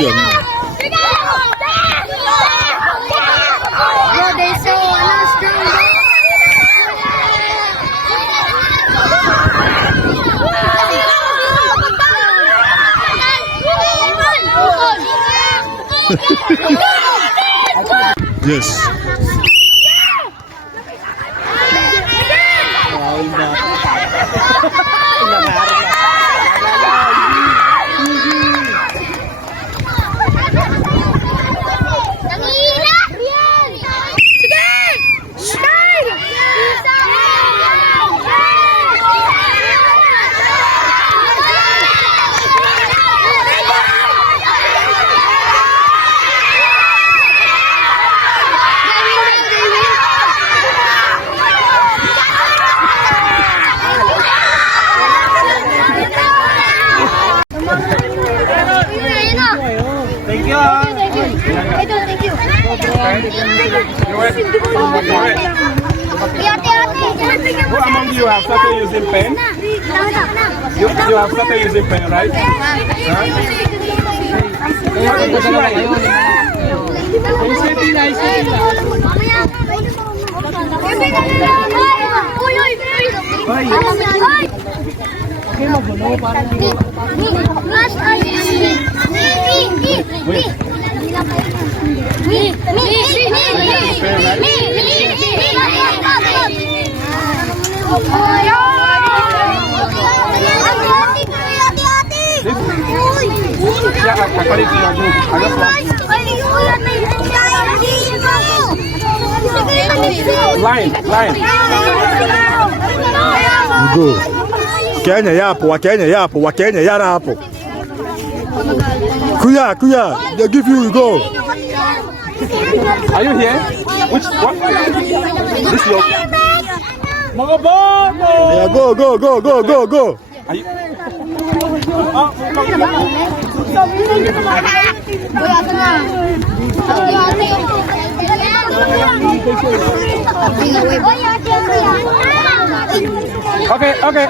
yun. Yes. Who among you have started using pen? You have started using pen, right? Line. Go. Wakenya yapo, Wakenya yara hapo. Kuya, they give you go. Are you here? Which what? This your Yeah, go. Are you? Okay.